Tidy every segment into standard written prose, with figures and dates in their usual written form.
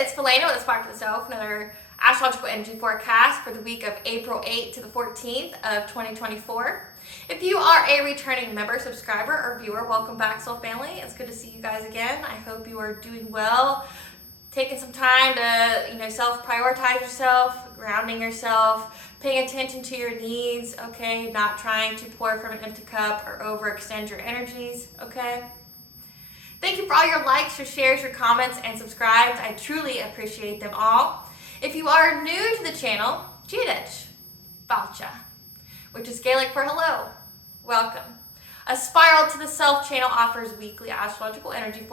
it's Helena with Astrological Self, another astrological energy forecast for the week of April 8th to the 14th of 2024. If you are a returning member, subscriber, or viewer, welcome back, Soul Family. It's good to see you guys again. I hope you are doing well, taking some time to, self-prioritize yourself, grounding yourself, paying attention to your needs, okay? Not trying to pour from an empty cup or overextend your energies, okay? Thank you for all your likes, your shares, your comments, and subscribes. I truly appreciate them all. If you are new to the channel, Jidich, Balcha, which is Gaelic for hello, welcome. A Spiral to the Self channel offers weekly astrological energy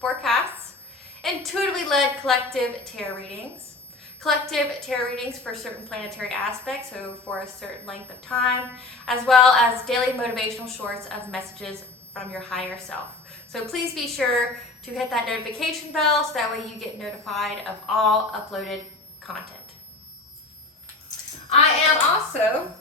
forecasts, intuitively led collective tarot readings, for certain planetary aspects, so for a certain length of time, as well as daily motivational shorts of messages from your higher self. So please be sure to hit that notification bell so that way you get notified of all uploaded content. I am also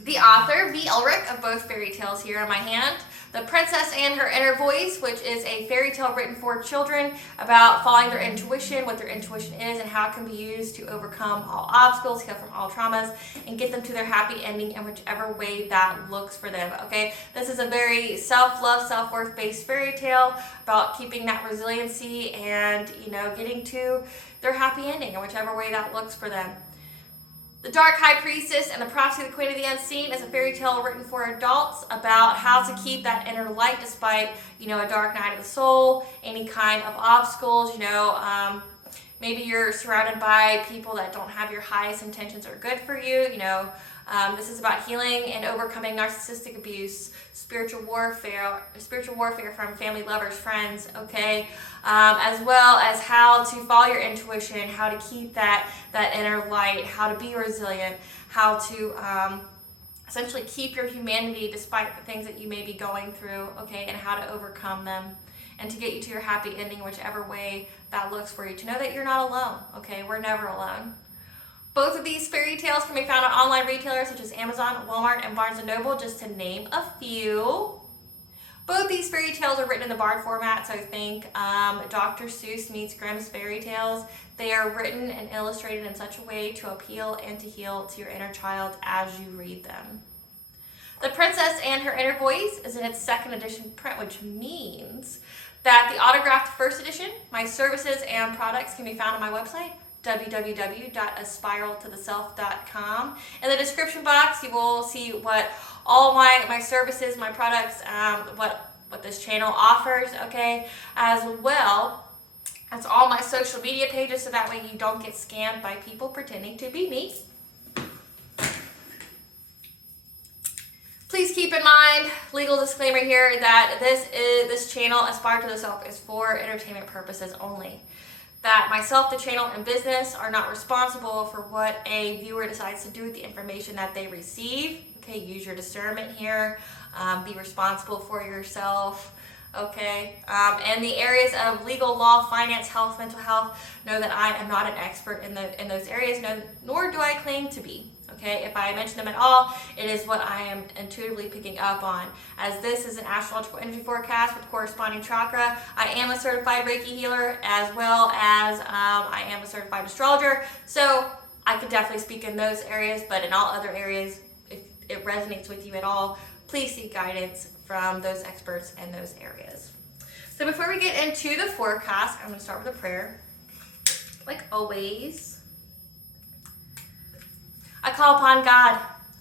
the author, V. Elric, of both fairy tales here in my hand. The Princess and Her Inner Voice, which is a fairy tale written for children about following their intuition, what their intuition is, and how it can be used to overcome all obstacles, heal from all traumas, and get them to their happy ending in whichever way that looks for them, okay? This is a very self-love, self-worth based fairy tale about keeping that resiliency and, getting to their happy ending in whichever way that looks for them. The Dark High Priestess and the Prophecy of the Queen of the Unseen is a fairy tale written for adults about how to keep that inner light despite, a dark night of the soul, any kind of obstacles, maybe you're surrounded by people that don't have your highest intentions or good for you, this is about healing and overcoming narcissistic abuse, spiritual warfare from family, lovers, friends, okay? As well as how to follow your intuition, how to keep that inner light, how to be resilient, how to essentially keep your humanity despite the things that you may be going through, okay? And how to overcome them and to get you to your happy ending, whichever way that looks for you. To know that you're not alone, okay? We're never alone. Both of these fairy tales can be found on online retailers such as Amazon, Walmart, and Barnes & Noble, just to name a few. Both these fairy tales are written in the Bard format, so think Dr. Seuss meets Grimm's fairy tales. They are written and illustrated in such a way to appeal and to heal to your inner child as you read them. The Princess and Her Inner Voice is in its second edition print, which means that the autographed first edition, my services and products, can be found on my website, www.aspiraltotheself.com. In the description box, you will see what all my services, my products, what this channel offers, okay, as well as all my social media pages, so that way you don't get scammed by people pretending to be me. Please keep in mind, legal disclaimer here, that this channel, Aspire to the Self, is for entertainment purposes only. That myself, the channel, and business are not responsible for what a viewer decides to do with the information that they receive. Okay, use your discernment here. Be responsible for yourself. Okay, and the areas of legal, law, finance, health, mental health, know that I am not an expert in those areas, nor do I claim to be. Okay, if I mention them at all, it is what I am intuitively picking up on. As this is an astrological energy forecast with corresponding chakra, I am a certified Reiki healer, as well as I am a certified astrologer. So I could definitely speak in those areas, but in all other areas, if it resonates with you at all, please seek guidance from those experts in those areas. So before we get into the forecast, I'm going to start with a prayer. Like always, I call upon God,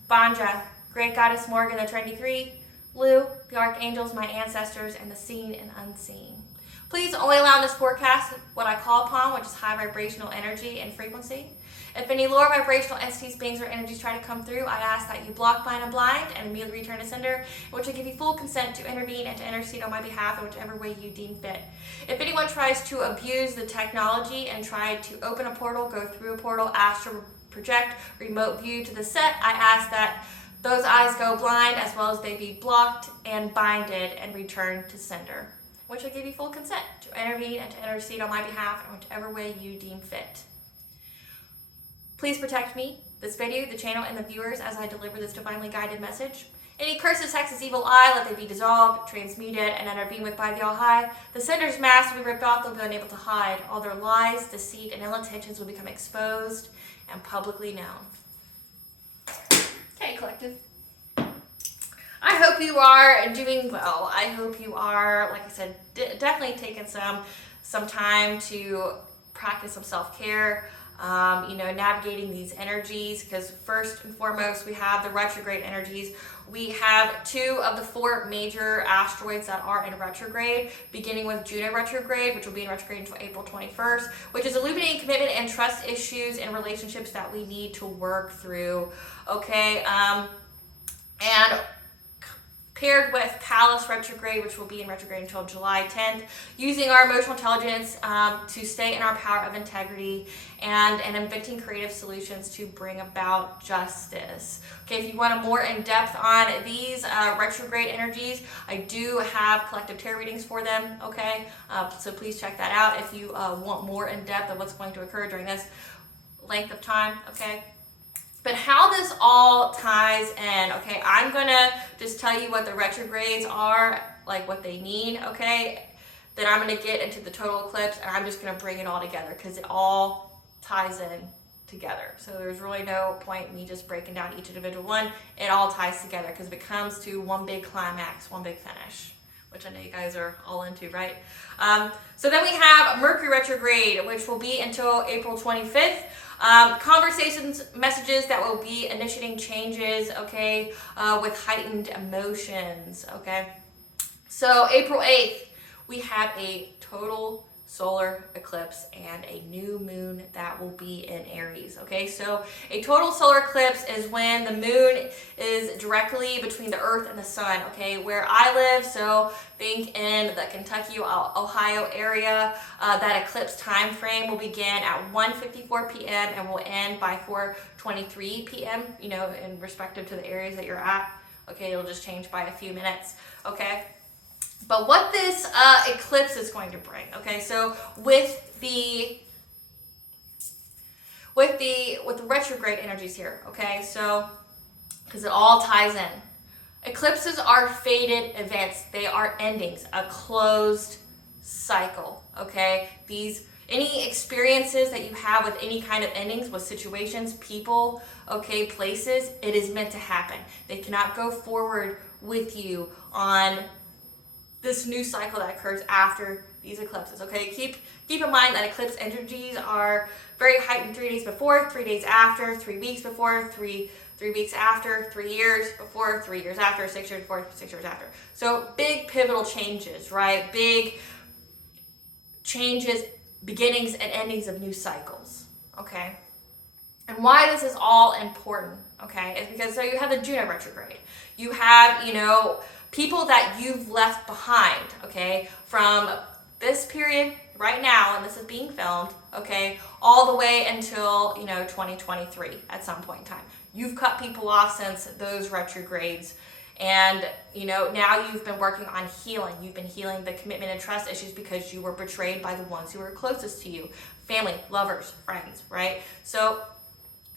Banja, Great Goddess Morgan, the Trinity Three, Lu, the archangels, my ancestors, and the seen and unseen. Please only allow in this forecast what I call upon, which is high vibrational energy and frequency. If any lower vibrational entities, beings, or energies try to come through, I ask that you block, bind, and blind, and immediately return to sender, which will give you full consent to intervene and to intercede on my behalf in whichever way you deem fit. If anyone tries to abuse the technology and try to open a portal, go through a portal, astral project, remote view to the set, I ask that those eyes go blind, as well as they be blocked and binded and returned to sender, which will give you full consent to intervene and to intercede on my behalf in whichever way you deem fit. Please protect me, this video, the channel, and the viewers as I deliver this divinely guided message. Any curses, hexes, evil eye, let they be dissolved, transmuted, and intervened with by the All-High. The sender's mask will be ripped off, they'll be unable to hide. All their lies, deceit, and ill intentions will become exposed and publicly known. Okay, collective. I hope you are doing well. I hope you are, like I said, definitely taking some time to practice some self-care. Navigating these energies, because first and foremost we have the retrograde energies. We have 2 of the 4 major asteroids that are in retrograde, beginning with Juno retrograde, which will be in retrograde until April 21st, which is illuminating commitment and trust issues and relationships that we need to work through. Okay, and paired with Pallas retrograde, which will be in retrograde until July 10th, using our emotional intelligence to stay in our power of integrity and inventing creative solutions to bring about justice. Okay, if you want a more in-depth on these retrograde energies, I do have collective tarot readings for them, okay? So please check that out if you want more in-depth of what's going to occur during this length of time, okay? But how this all ties in, okay, I'm going to just tell you what the retrogrades are, like what they mean, okay? Then I'm going to get into the total eclipse, and I'm just going to bring it all together because it all ties in together. So there's really no point in me just breaking down each individual one. It all ties together because if it comes to one big climax, one big finish, which I know you guys are all into, right? So then we have Mercury retrograde, which will be until April 25th. Conversations, messages that will be initiating changes, okay, with heightened emotions, okay? So April 8th, we have a total solar eclipse and a new moon that will be in Aries, okay? So a total solar eclipse is when the moon is directly between the earth and the sun, okay? Where I live, so think in the Kentucky, Ohio area, that eclipse time frame will begin at 1:54 p.m. and will end by 4:23 p.m., in respective to the areas that you're at, okay? It'll just change by a few minutes, okay? But what this eclipse is going to bring, okay, so with the retrograde energies here, okay, so because it all ties in. Eclipses are fated events. They are endings, a closed cycle, okay? Any experiences that you have with any kind of endings, with situations, people, okay, places, it is meant to happen. They cannot go forward with you on this new cycle that occurs after these eclipses, okay? Keep in mind that eclipse energies are very heightened 3 days before, 3 days after, 3 weeks before, 3 weeks after, 3 years before, 3 years after, 6 years before, 6 years after. So big pivotal changes, right? Big changes, beginnings and endings of new cycles, okay? And why this is all important, okay, is because so you have the Juno retrograde. You have, people that you've left behind, okay, from this period right now, and this is being filmed, okay, all the way until, 2023 at some point in time. You've cut people off since those retrogrades, and, now you've been working on healing. You've been healing the commitment and trust issues because you were betrayed by the ones who were closest to you, family, lovers, friends, right? So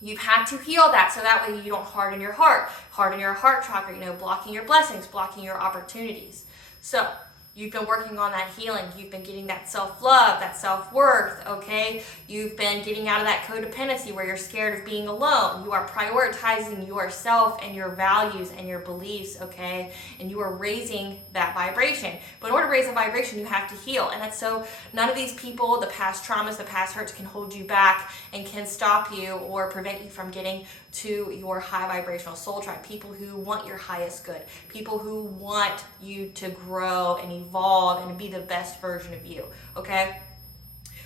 you've had to heal that so that way you don't harden your heart chakra, blocking your blessings, blocking your opportunities. So you've been working on that healing. You've been getting that self-love, that self-worth, okay? You've been getting out of that codependency where you're scared of being alone. You are prioritizing yourself and your values and your beliefs, okay? And you are raising that vibration. But in order to raise the vibration, you have to heal. And that's so none of these people, the past traumas, the past hurts can hold you back and can stop you or prevent you from getting to your high vibrational soul tribe. People who want your highest good. People who want you to grow and evolve and be the best version of you, okay?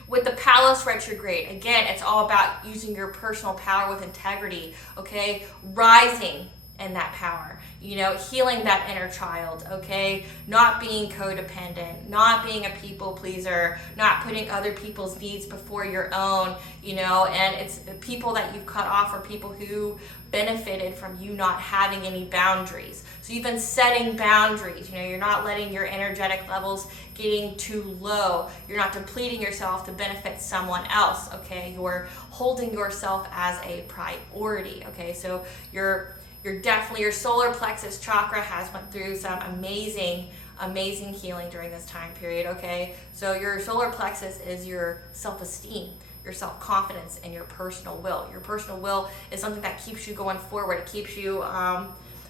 With the Pallas retrograde, again, it's all about using your personal power with integrity, okay? Rising in that power, healing that inner child, okay? Not being codependent, not being a people pleaser, not putting other people's needs before your own, and it's people that you've cut off are people who benefited from you not having any boundaries. So you've been setting boundaries, you're not letting your energetic levels getting too low. You're not depleting yourself to benefit someone else, okay? You're holding yourself as a priority, okay? So you're your solar plexus chakra has went through some amazing healing during this time period, okay? So your solar plexus is your self-esteem, your self-confidence, and your personal will. Your personal will is something that keeps you going forward. It keeps you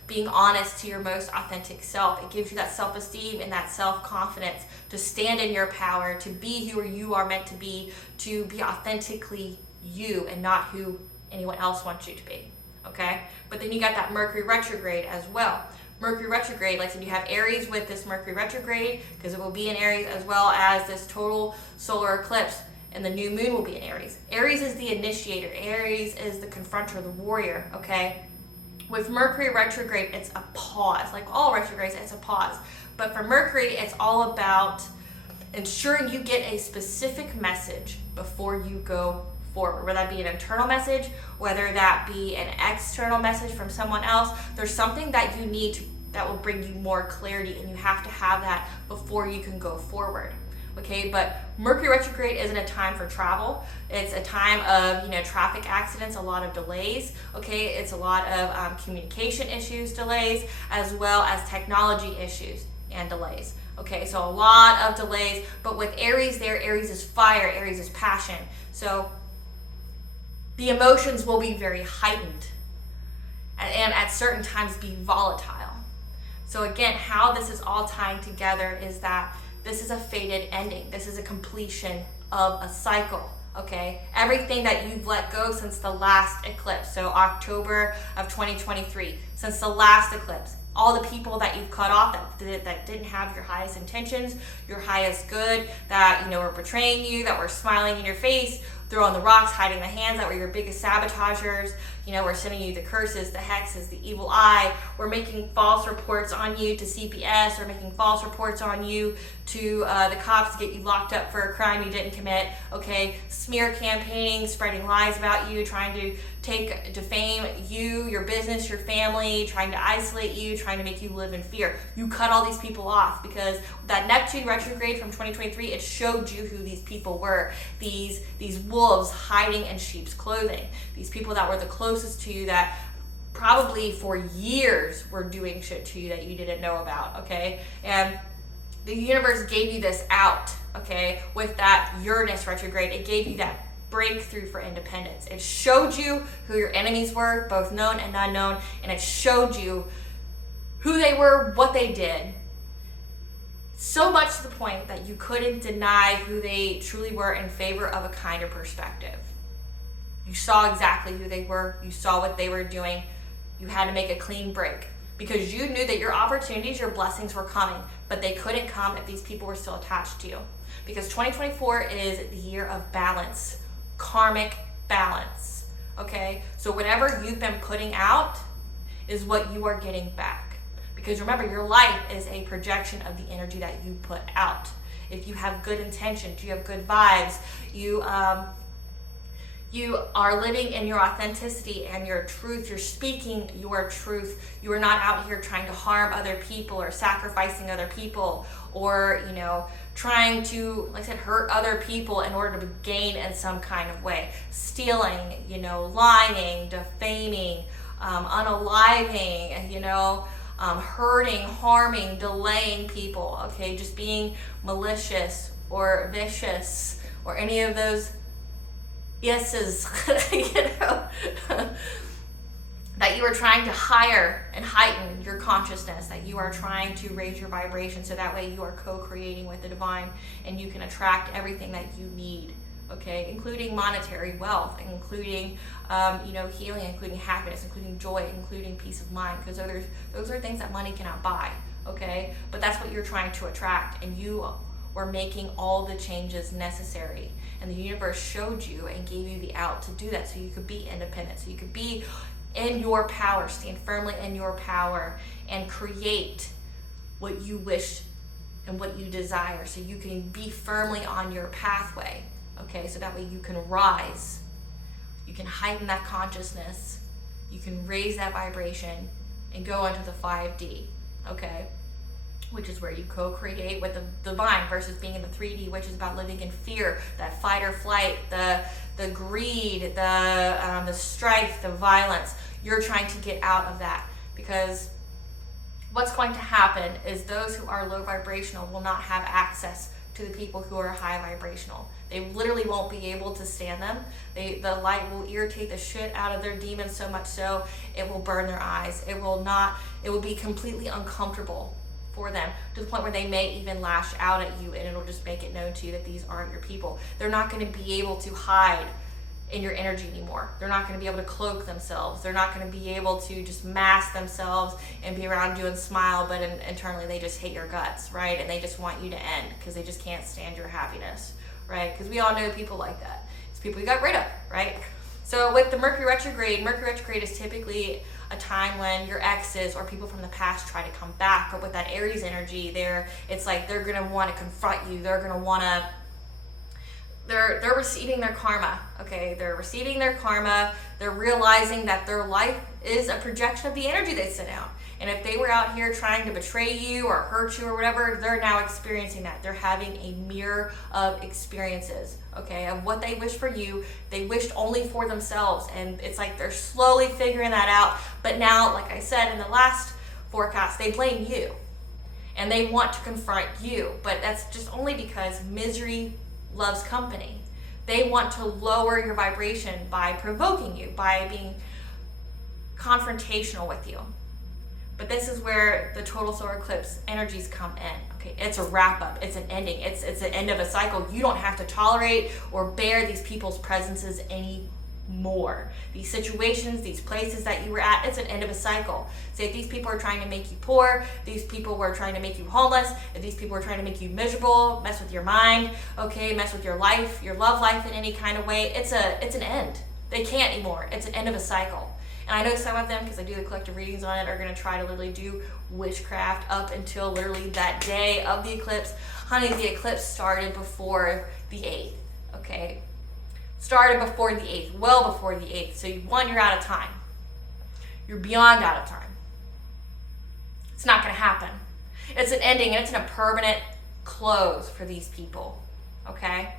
being honest to your most authentic self. It gives you that self-esteem and that self-confidence to stand in your power, to be who you are meant to be authentically you and not who anyone else wants you to be, okay? But then you got that Mercury retrograde as well. Mercury retrograde, like I said, you have Aries with this Mercury retrograde, because it will be in Aries, as well as this total solar eclipse, and the new moon will be in Aries. Aries is the initiator. Aries is the confronter, the warrior, okay? With Mercury retrograde, it's a pause. Like all retrogrades, it's a pause. But for Mercury, it's all about ensuring you get a specific message before you go forward, whether that be an internal message, whether that be an external message from someone else. There's something that you need that will bring you more clarity, and you have to have that before you can go forward. Okay, but Mercury retrograde isn't a time for travel. It's a time of, traffic accidents, a lot of delays. Okay, it's a lot of communication issues, delays, as well as technology issues and delays. Okay, so a lot of delays, but with Aries Aries is fire, Aries is passion. So the emotions will be very heightened and at certain times be volatile. So again, how this is all tying together is that this is a fated ending. This is a completion of a cycle, okay? Everything that you've let go since the last eclipse, so October of 2023, since the last eclipse, all the people that you've cut off that didn't have your highest intentions, your highest good, that were betraying you, that were smiling in your face, throwing the rocks, hiding the hands, that were your biggest sabotagers, we're sending you the curses, the hexes, the evil eye, we're making false reports on you to CPS, or making false reports on you to the cops to get you locked up for a crime you didn't commit, okay? Smear campaigning, spreading lies about you, trying to defame you, your business, your family, trying to isolate you, trying to make you live in fear. You cut all these people off, because that Neptune retrograde from 2023, it showed you who these people were. These wolves hiding in sheep's clothing. These people that were the closest to you, that probably for years were doing shit to you that you didn't know about, okay? And the universe gave you this out, okay? With that Uranus retrograde, it gave you that breakthrough for independence. It showed you who your enemies were, both known and unknown, and it showed you who they were, what they did. So much to the point that you couldn't deny who they truly were in favor of a kinder perspective. You saw exactly who they were. You saw what they were doing. You had to make a clean break, because you knew that your opportunities, your blessings were coming, but they couldn't come if these people were still attached to you. Because 2024 is the year of balance, karmic balance, okay? So whatever you've been putting out is what you are getting back. Because remember, your life is a projection of the energy that you put out. If you have good intentions, you have good vibes, you are living in your authenticity and your truth. You're speaking your truth. You are not out here trying to harm other people or sacrificing other people, or, trying to, like I said, hurt other people in order to gain in some kind of way. Stealing, lying, defaming, unaliving, hurting, harming, delaying people, okay? Just being malicious or vicious or any of those yeses, that you are trying to higher and heighten your consciousness, that you are trying to raise your vibration, so that way you are co-creating with the divine and you can attract everything that you need, okay? Including monetary wealth, including, healing, including happiness, including joy, including peace of mind, because those are things that money cannot buy, okay? But that's what you're trying to attract, and you were making all the changes necessary. And the universe showed you and gave you the out to do that, so you could be independent, so you could be in your power, stand firmly in your power, and create what you wish and what you desire, so you can be firmly on your pathway, okay? So that way you can rise, you can heighten that consciousness, you can raise that vibration and go into the 5D, okay? Which is where you co-create with the divine, versus being in the 3D, which is about living in fear, that fight or flight, the greed, the strife, the violence. you're trying to get out of that, because what's going to happen is those who are low vibrational will not have access to the people who are high vibrational. They literally won't be able to stand them. The light will irritate the shit out of their demons, so much so it will burn their eyes. It will be completely uncomfortable for them, to the point where they may even lash out at you, and it'll just make it known to you that these aren't your people. They're not going to be able to hide in your energy anymore. They're not going to be able to cloak themselves. They're not going to be able to just mask themselves and be around you and smile, but internally they just hate your guts, right? And they just want you to end because they just can't stand your happiness, right? Because we all know people like that. It's people you got rid of, right? So with the Mercury retrograde is typically a time when your exes or people from the past try to come back. But with that Aries energy, it's like they're going to want to confront you. They're going to want to they're receiving their karma, okay? They're receiving their karma. They're realizing that their life is a projection of the energy they sent out. And if they were out here trying to betray you or hurt you or whatever, they're now experiencing that. They're having a mirror of experiences, okay, of what they wish for you. They wished only for themselves. And it's like they're slowly figuring that out. But now, like I said in the last forecast, they blame you. And they want to confront you. But that's just only because misery loves company. They want to lower your vibration by provoking you, by being confrontational with you. But this is where the total solar eclipse energies come in. Okay, it's a wrap up. It's an ending. It's the end of a cycle. You don't have to tolerate or bear these people's presences anymore. These situations, these places that you were at, it's an end of a cycle. Say if these people are trying to make you poor, these people were trying to make you homeless, if these people are trying to make you miserable, mess with your mind, okay, mess with your life, your love life in any kind of way, it's an end. They can't anymore. It's an end of a cycle. And I know some of them, because I do the collective readings on it, are going to try to literally do witchcraft up until literally that day of the eclipse. Honey, the eclipse started before the 8th, okay? Started before the 8th, well before the 8th. So you're out of time. You're beyond out of time. It's not going to happen. It's an ending, and it's in a permanent close for these people, okay?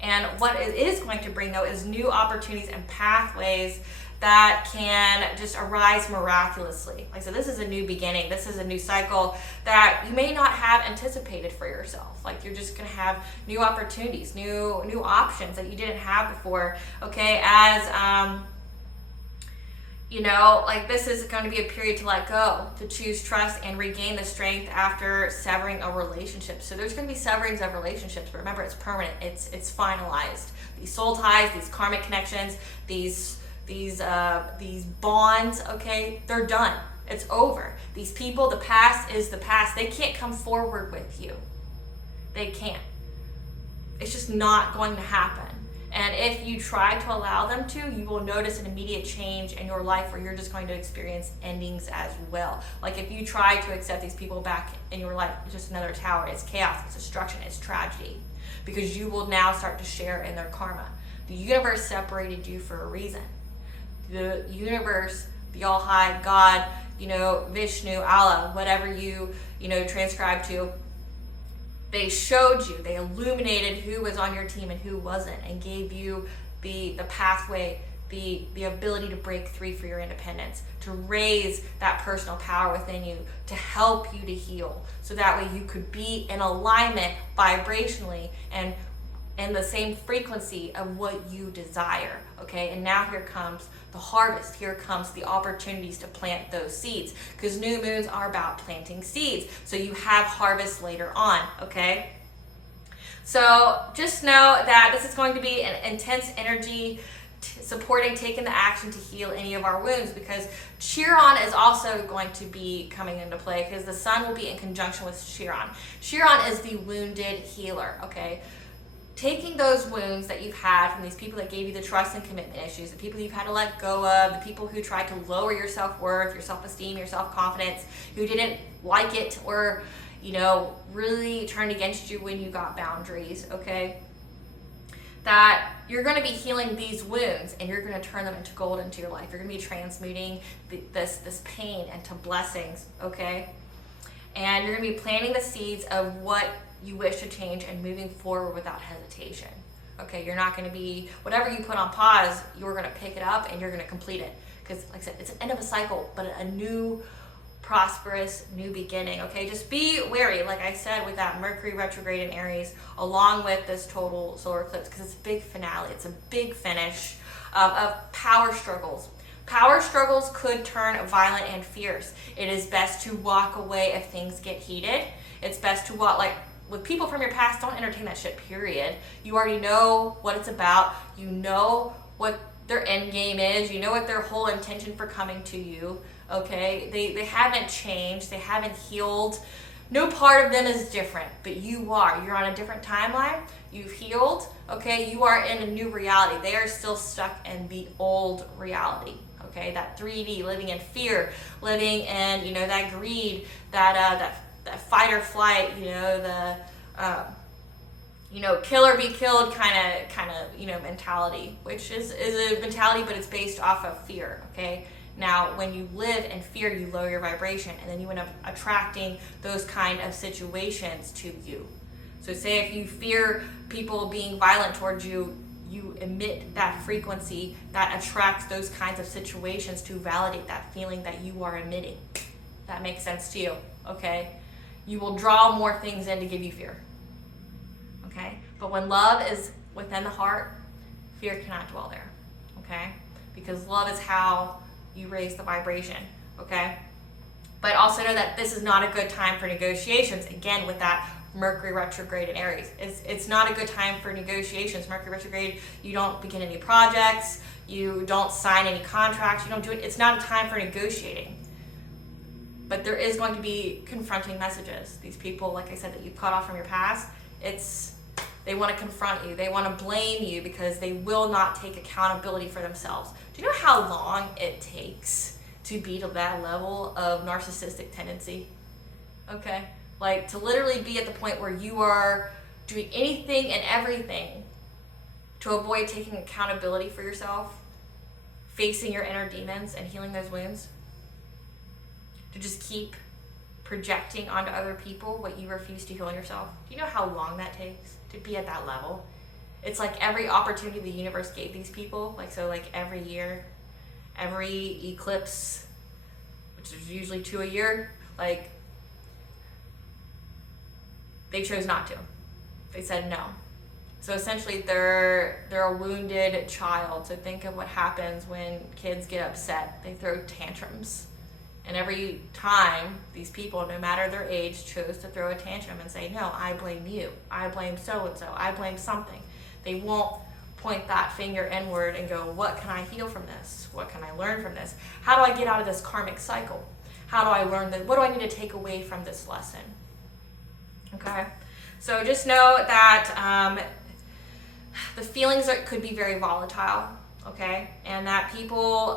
And what it is going to bring, though, is new opportunities and pathways that can just arise miraculously. Like I said, this is a new beginning. This is a new cycle that you may not have anticipated for yourself. Like you're just gonna have new opportunities, new options that you didn't have before. Okay, as like this is going to be a period to let go, to choose trust and regain the strength after severing a relationship. So there's going to be severings of relationships, but remember, it's permanent. It's finalized. These soul ties, these karmic connections, these bonds, okay, they're done. It's over. These people, the past is the past. They can't come forward with you. They can't. It's just not going to happen. And if you try to allow them to, you will notice an immediate change in your life where you're just going to experience endings as well. Like if you try to accept these people back in your life, it's just another tower. It's chaos, it's destruction, it's tragedy. Because you will now start to share in their karma. The universe separated you for a reason. The universe, the All High, God, Vishnu, Allah, whatever you transcribe to, they showed you, they illuminated who was on your team and who wasn't, and gave you the pathway, the ability to break free for your independence, to raise that personal power within you, to help you to heal, so that way you could be in alignment vibrationally and in the same frequency of what you desire, okay? And now here comes the harvest. Here comes the opportunities to plant those seeds, because new moons are about planting seeds, so you have harvest later on, okay? So just know that this is going to be an intense energy supporting taking the action to heal any of our wounds, because Chiron is also going to be coming into play, because the sun will be in conjunction with Chiron. Chiron is the wounded healer, okay? Taking those wounds that you've had from these people that gave you the trust and commitment issues, the people you've had to let go of, the people who tried to lower your self-worth, your self-esteem, your self-confidence, who didn't like it or, really turned against you when you got boundaries, okay? That you're going to be healing these wounds, and you're going to turn them into gold into your life. You're going to be transmuting this pain into blessings, okay? And you're going to be planting the seeds of what you wish to change and moving forward without hesitation. Okay, you're not going to be, whatever you put on pause, you're going to pick it up and you're going to complete it. because like I said, it's an end of a cycle, but a new prosperous new beginning. Okay, just be wary, like I said, with that Mercury retrograde in Aries, along with this total solar eclipse, because it's a big finale, it's a big finish of power struggles. Power struggles could turn violent and fierce. It is best to walk away if things get heated. It's best to walk, like with people from your past, don't entertain that shit, period. You already know what it's about. You know what their end game is. You know what their whole intention for coming to you. Okay, they haven't changed, they haven't healed. No part of them is different, but you are. You're on a different timeline. You've healed. Okay, you are in a new reality. They are still stuck in the old reality. Okay, that 3D, living in fear, living in, you know, that greed, that fight or flight, you know, the you know, kill or be killed kind of you know, mentality, which is a mentality, but it's based off of fear. Okay. Now, when you live in fear, you lower your vibration, and then you end up attracting those kind of situations to you. So say if you fear people being violent towards you, you emit that frequency that attracts those kinds of situations to validate that feeling that you are emitting. That makes sense to you, okay? You will draw more things in to give you fear, okay? But when love is within the heart, fear cannot dwell there, okay? Because love is how you raise the vibration, okay? But also know that this is not a good time for negotiations, again, with that Mercury retrograde in Aries. It's not a good time for negotiations. Mercury retrograde, you don't begin any projects, you don't sign any contracts, you don't do it. It's not a time for negotiating. But there is going to be confronting messages. These people, like I said, that you've cut off from your past, they want to confront you. They want to blame you because they will not take accountability for themselves. Do you know how long it takes to be to that level of narcissistic tendency? Okay? Like, to literally be at the point where you are doing anything and everything to avoid taking accountability for yourself, facing your inner demons and healing those wounds, to just keep projecting onto other people what you refuse to heal in yourself. Do you know how long that takes to be at that level? It's like every opportunity the universe gave these people, like, so like every year, every eclipse, which is usually 2 a year, like, they chose not to. They said no. So essentially they're a wounded child. So think of what happens when kids get upset. They throw tantrums. And every time these people, no matter their age, chose to throw a tantrum and say, no, I blame you. I blame so-and-so. I blame something. They won't point that finger inward and go, what can I heal from this? What can I learn from this? How do I get out of this karmic cycle? How do I learn this? What do I need to take away from this lesson? Okay, so just know that the feelings could be very volatile, okay, and that people,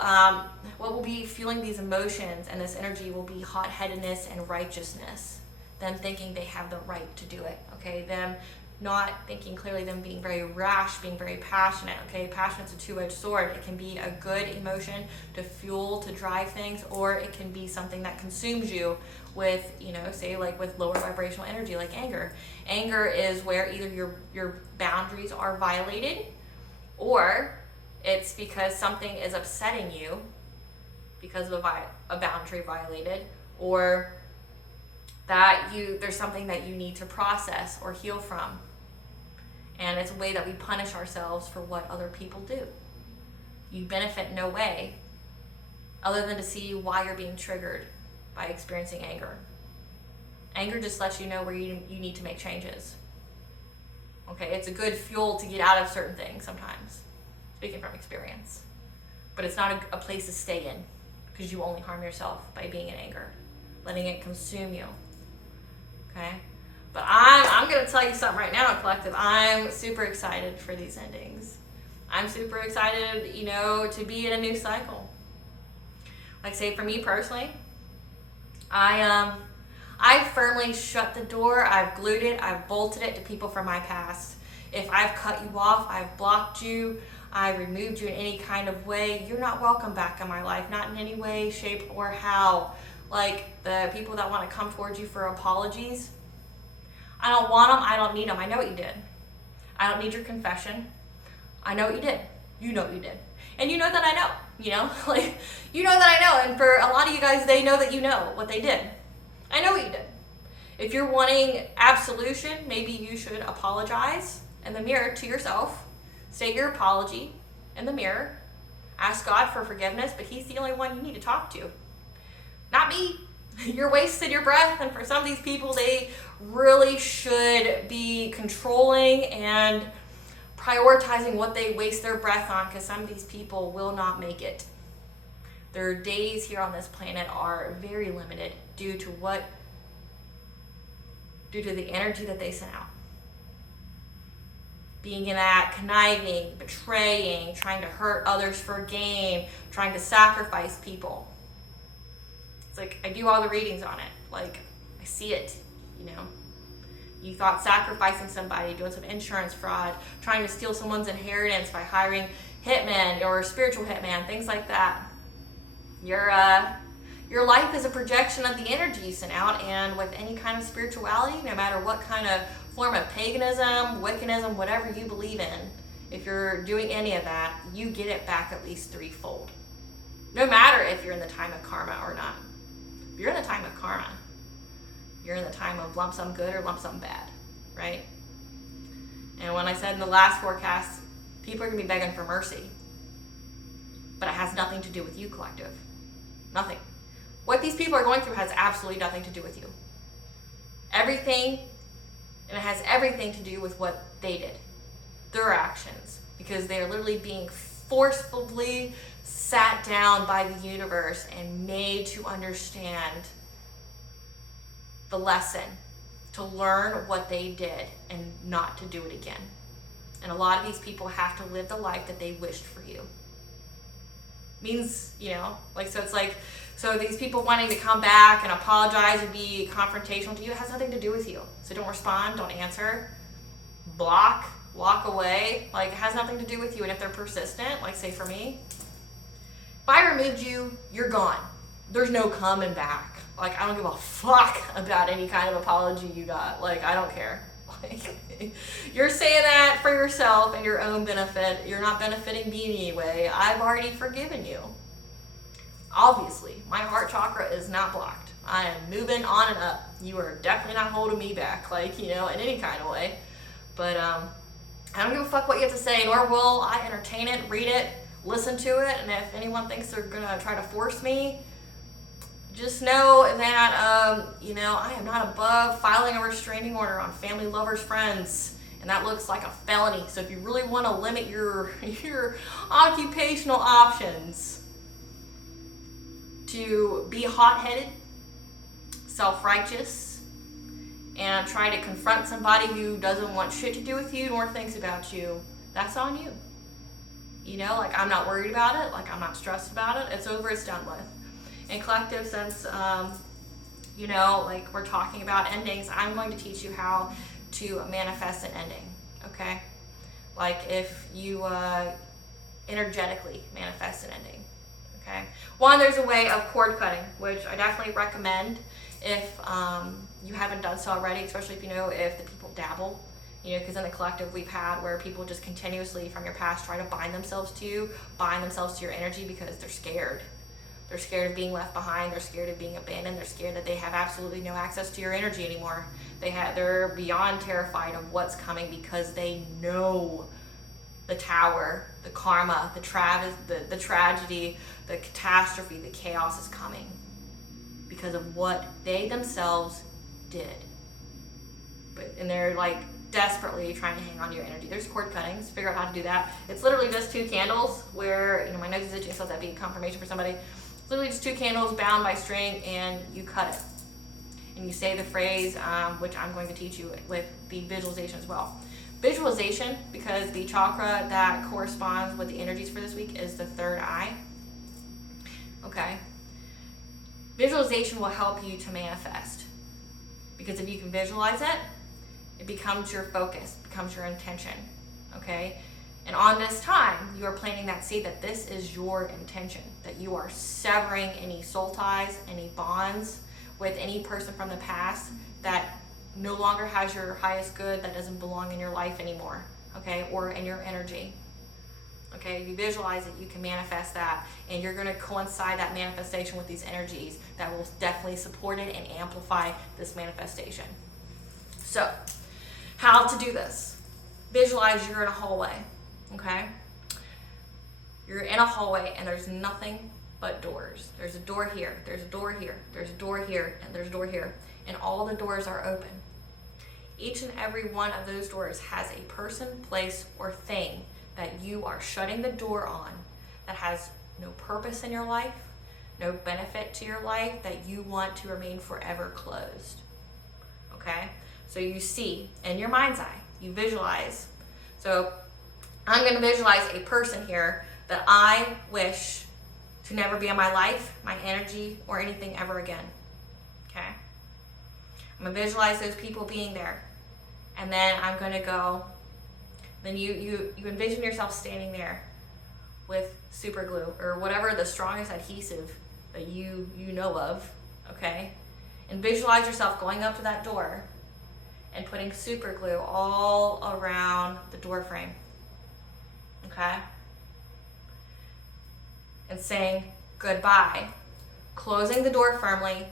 what will be fueling these emotions and this energy will be hot-headedness and righteousness, them thinking they have the right to do it, okay, them not thinking clearly, them being very rash, being very passionate, okay, passionate's a two-edged sword. It can be a good emotion to fuel, to drive things, or it can be something that consumes you with, you know, say like with lower vibrational energy like anger. Anger is where either your boundaries are violated, or it's because something is upsetting you because of a boundary violated, or that there's something that you need to process or heal from. And it's a way that we punish ourselves for what other people do. You benefit no way other than to see why you're being triggered by experiencing anger. Anger just lets you know where you need to make changes. Okay, it's a good fuel to get out of certain things sometimes, speaking from experience. But it's not a place to stay in, because you only harm yourself by being in anger, letting it consume you. Okay? But I'm going to tell you something right now, Collective. I'm super excited for these endings. I'm super excited, you know, to be in a new cycle. Like, say, for me personally, I firmly shut the door. I've glued it. I've bolted it to people from my past. If I've cut you off, I've blocked you, I removed you in any kind of way, you're not welcome back in my life. Not in any way, shape, or how. Like, the people that want to come towards you for apologies, I don't want them. I don't need them. I know what you did. I don't need your confession. I know what you did. You know what you did. And you know that I know. you know? Like, you know that I know. And for a lot of you guys, they know that you know what they did. I know what you did. If you're wanting absolution, maybe you should apologize in the mirror to yourself. State your apology in the mirror. Ask God for forgiveness, but he's the only one you need to talk to. Not me. You're wasting your breath, and for some of these people, they really should be controlling and prioritizing what they waste their breath on, because some of these people will not make it. Their days here on this planet are very limited due to the energy that they sent out. Being in that conniving, betraying, trying to hurt others for gain, trying to sacrifice people. It's like, I do all the readings on it. Like, I see it, you know. You thought sacrificing somebody, doing some insurance fraud, trying to steal someone's inheritance by hiring hitmen or spiritual hitman, things like that. Your life is a projection of the energy you sent out, and with any kind of spirituality, no matter what kind of form of paganism, Wiccanism, whatever you believe in, if you're doing any of that, you get it back at least threefold. No matter if you're in the time of karma or not. If you're in the time of karma, you're in the time of lump sum good or lump sum bad, right? And when I said in the last forecast, people are going to be begging for mercy. But it has nothing to do with you, collective. Nothing. What these people are going through has absolutely nothing to do with you. Everything, and it has everything to do with what they did. Their actions. Because they are literally being forcefully sat down by the universe and made to understand the lesson, to learn what they did and not to do it again. And a lot of these people have to live the life that they wished for you. Means, you know, like, so it's like, so these people wanting to come back and apologize and be confrontational to you, it has nothing to do with you. So don't respond, don't answer, block, walk away. Like, it has nothing to do with you. And if they're persistent, like say for me, if I removed you, you're gone. There's no coming back. Like, I don't give a fuck about any kind of apology you got. Like, I don't care. Like, you're saying that for yourself and your own benefit. You're not benefiting me anyway. I've already forgiven you. Obviously, my heart chakra is not blocked. I am moving on and up. You are definitely not holding me back, like, you know, in any kind of way. But I don't give a fuck what you have to say, nor will I entertain it, read it, listen to it. And if anyone thinks they're gonna try to force me, just know that, you know, I am not above filing a restraining order on family, lovers, friends, and that looks like a felony. So if you really want to limit your occupational options to be hot-headed, self-righteous, and try to confront somebody who doesn't want shit to do with you nor thinks about you, that's on you. You know, like, I'm not worried about it, like, I'm not stressed about it. It's over, it's done with. And collective, since, you know, like, we're talking about endings, I'm going to teach you how to manifest an ending, okay? Like, if you energetically manifest an ending, okay? One, there's a way of cord cutting, which I definitely recommend if you haven't done so already, especially if you know if the people dabble. You know, because in the collective we've had where people just continuously from your past try to bind themselves to you, bind themselves to your energy because they're scared. They're scared of being left behind. They're scared of being abandoned. They're scared that they have absolutely no access to your energy anymore. They're beyond terrified of what's coming because they know the tower, the karma, the tragedy, the catastrophe, the chaos is coming because of what they themselves did. And they're like desperately trying to hang on to your energy. There's cord cuttings. Figure out how to do that. It's literally just 2 candles where, you know, my nose is itching, so that'd be a confirmation for somebody. It's literally just 2 candles bound by string, and you cut it. And you say the phrase, which I'm going to teach you with the visualization as well. Visualization, because the chakra that corresponds with the energies for this week is the 3rd eye. Okay. Visualization will help you to manifest. Because if you can visualize it, it becomes your focus, becomes your intention. Okay? And on this time, you are planting that seed that this is your intention, that you are severing any soul ties, any bonds with any person from the past that no longer has your highest good, that doesn't belong in your life anymore, okay, or in your energy. Okay, you visualize it, you can manifest that, and you're going to coincide that manifestation with these energies that will definitely support it and amplify this manifestation. So, how to do this? Visualize you're in a hallway, okay? You're in a hallway and there's nothing but doors. There's a door here, there's a door here, there's a door here, and there's a door here, and all the doors are open. Each and every one of those doors has a person, place, or thing that you are shutting the door on that has no purpose in your life, no benefit to your life, that you want to remain forever closed. Okay? So you see in your mind's eye, you visualize. So I'm going to visualize a person here that I wish to never be in my life, my energy, or anything ever again. Okay? I'm going to visualize those people being there. And then I'm going to go, then you envision yourself standing there with super glue or whatever the strongest adhesive that you know of, okay? And visualize yourself going up to that door and putting super glue all around the door frame, okay? And saying goodbye, closing the door firmly,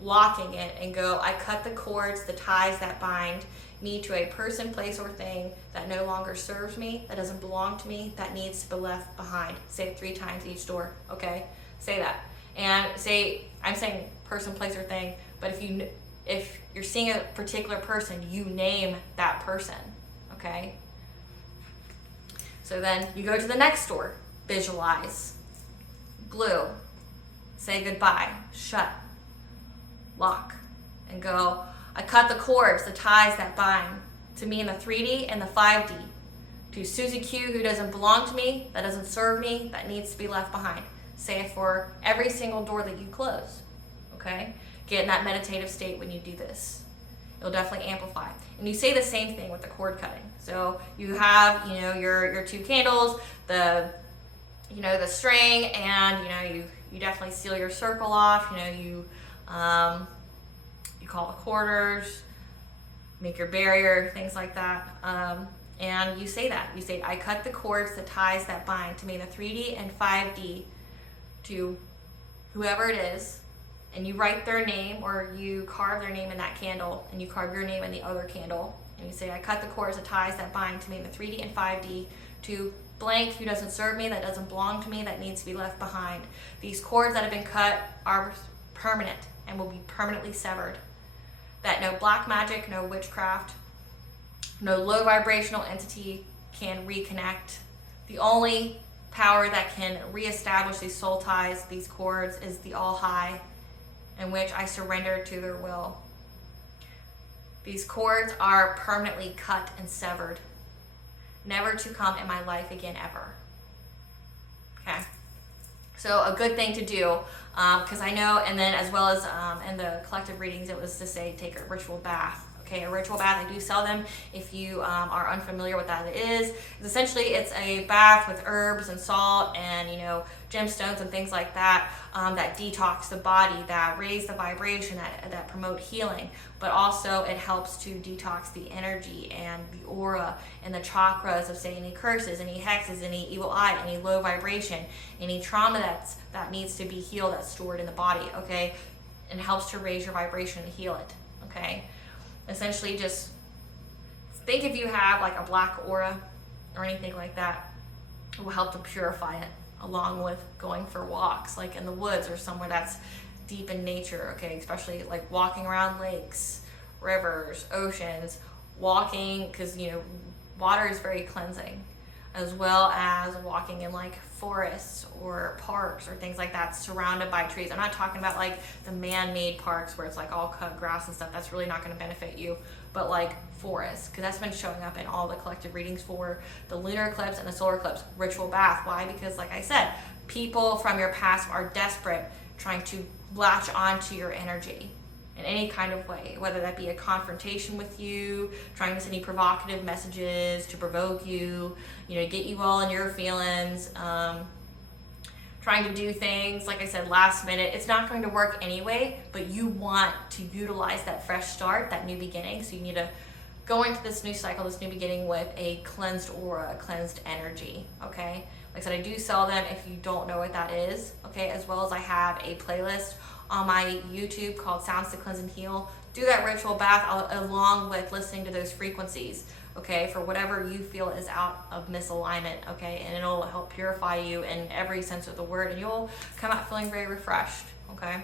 locking it, and go, I cut the cords, the ties that bind me to a person, place, or thing that no longer serves me, that doesn't belong to me, that needs to be left behind. Say it 3 times each door, okay? Say that. And say, I'm saying person, place, or thing, but if you're seeing a particular person, you name that person, okay? So then you go to the next door, visualize, glue, say goodbye, shut, lock, and go, I cut the cords, the ties that bind to me in the 3D and the 5D. To Susie Q, who doesn't belong to me, that doesn't serve me, that needs to be left behind. Say it for every single door that you close, okay? Get in that meditative state when you do this. It'll definitely amplify. And you say the same thing with the cord cutting. So you have, your 2 candles, the string, and, you definitely seal your circle off, you call the quarters, make your barrier, things like that. And you say that. You say, I cut the cords, the ties that bind to me in the 3D and 5D to whoever it is, and you write their name or you carve their name in that candle, and you carve your name in the other candle. And you say, I cut the cords, the ties that bind to me in the 3D and 5D to blank who doesn't serve me, that doesn't belong to me, that needs to be left behind. These cords that have been cut are permanent and will be permanently severed. That no black magic, no witchcraft, no low vibrational entity can reconnect. The only power that can reestablish these soul ties, these cords, is the All High, in which I surrender to their will. These cords are permanently cut and severed, never to come in my life again ever. Okay? So a good thing to do, because I know, and then as well as in the collective readings, it was to say take a ritual bath. Okay, a ritual bath, I do sell them if you are unfamiliar with that. Essentially it's a bath with herbs and salt and gemstones and things like that that detox the body, that raise the vibration, that promote healing, but also it helps to detox the energy and the aura and the chakras of, say, any curses, any hexes, any evil eye, any low vibration, any trauma that needs to be healed, that's stored in the body. Okay, and helps to raise your vibration and heal it. Okay. Essentially, just think if you have like a black aura or anything like that, it will help to purify it, along with going for walks like in the woods or somewhere that's deep in nature. Okay, especially like walking around lakes, rivers, oceans, walking, because water is very cleansing, as well as walking in like forests or parks or things like that surrounded by trees. I'm not talking about like the man-made parks where it's like all cut grass and stuff. That's really not going to benefit you. But like forests, because that's been showing up in all the collective readings for the lunar eclipse and the solar eclipse. Ritual bath. Why? Because like I said, people from your past are desperate, trying to latch onto your energy in any kind of way, whether that be a confrontation with you, trying to send you provocative messages to provoke you, get you all in your feelings, trying to do things, like I said, last minute. It's not going to work anyway, but you want to utilize that fresh start, that new beginning, so you need to go into this new cycle, this new beginning with a cleansed aura, cleansed energy, okay? Like I said, I do sell them if you don't know what that is, okay? As well as I have a playlist on my YouTube called Sounds to Cleanse and Heal. Do that ritual bath along with listening to those frequencies, okay, for whatever you feel is out of misalignment, okay? And it'll help purify you in every sense of the word, and you'll come out feeling very refreshed, okay?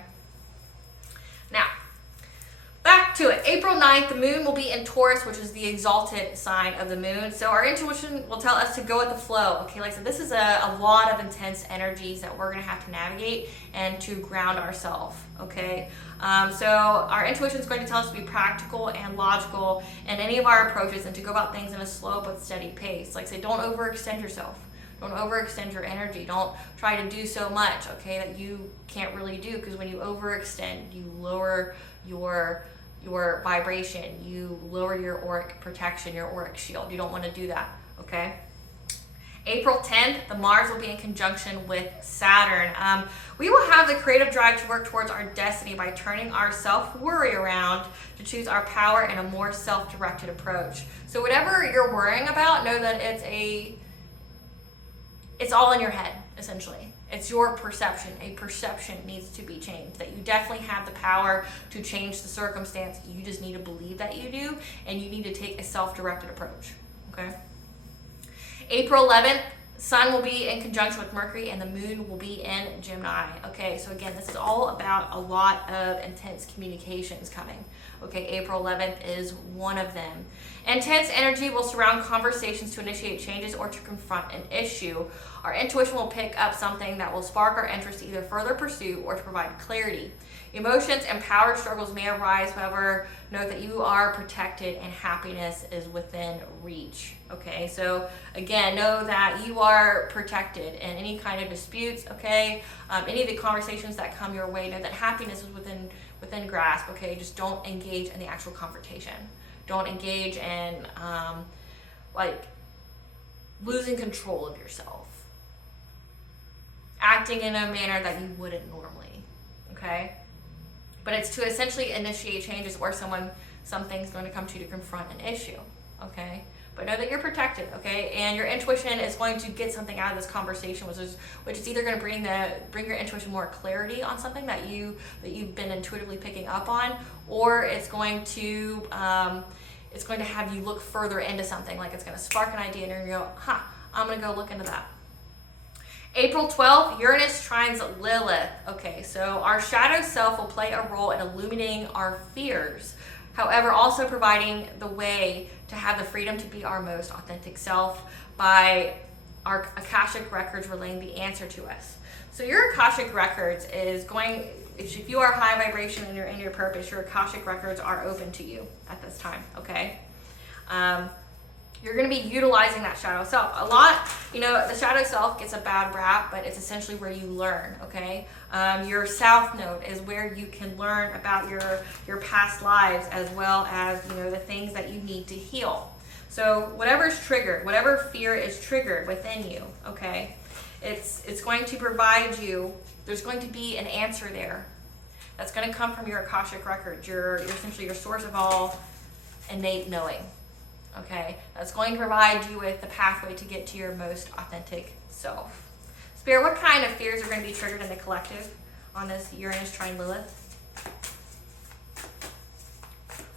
Now, back to it. April 9th, the moon will be in Taurus, which is the exalted sign of the moon. So our intuition will tell us to go with the flow. Okay, like I said, this is a lot of intense energies that we're going to have to navigate and to ground ourselves. Okay, so our intuition is going to tell us to be practical and logical in any of our approaches and to go about things in a slow but steady pace. Like I say, don't overextend yourself. Don't overextend your energy. Don't try to do so much, okay, that you can't really do, because when you overextend, you lower your vibration, you lower your auric protection, your auric shield. You don't want to do that, okay? April 10th, the Mars will be in conjunction with Saturn. We will have the creative drive to work towards our destiny by turning our self-worry around to choose our power in a more self-directed approach. So whatever you're worrying about, know that it's all in your head, essentially. It's your perception. A perception needs to be changed. That you definitely have the power to change the circumstance. You just need to believe that you do, and you need to take a self-directed approach, okay? April 11th, Sun will be in conjunction with Mercury, and the Moon will be in Gemini. Okay, so again, this is all about a lot of intense communications coming. Okay, April 11th is one of them. Intense energy will surround conversations to initiate changes or to confront an issue. Our intuition will pick up something that will spark our interest to either further pursue or to provide clarity. Emotions and power struggles may arise, however, note that you are protected and happiness is within reach. Okay, so again, know that you are protected in any kind of disputes, okay? Any of the conversations that come your way, know that happiness is within grasp, okay? Just don't engage in the actual confrontation. Don't engage in like losing control of yourself. Acting in a manner that you wouldn't normally, okay? But it's to essentially initiate changes or something's going to come to you to confront an issue, okay? But know that you're protected, okay? And your intuition is going to get something out of this conversation, which is either going to bring your intuition more clarity on something that you've been intuitively picking up on, or it's going to have you look further into something. Like it's going to spark an idea, and you're going to go, I'm going to go look into that. April 12th, Uranus trines Lilith. Okay, so our shadow self will play a role in illuminating our fears, however, also providing the way to have the freedom to be our most authentic self by our Akashic records relaying the answer to us. So your Akashic records is going, if you are high vibration and you're in your purpose, your Akashic records are open to you at this time, okay? You're going to be utilizing that shadow self. A lot, the shadow self gets a bad rap, but it's essentially where you learn, okay? Your south node is where you can learn about your past lives, as well as, the things that you need to heal. So whatever's triggered, whatever fear is triggered within you, okay, it's going to provide you, there's going to be an answer there that's going to come from your Akashic records, your essentially your source of all innate knowing. Okay, that's going to provide you with the pathway to get to your most authentic self. Spirit, what kind of fears are going to be triggered in the collective on this Uranus trine Lilith?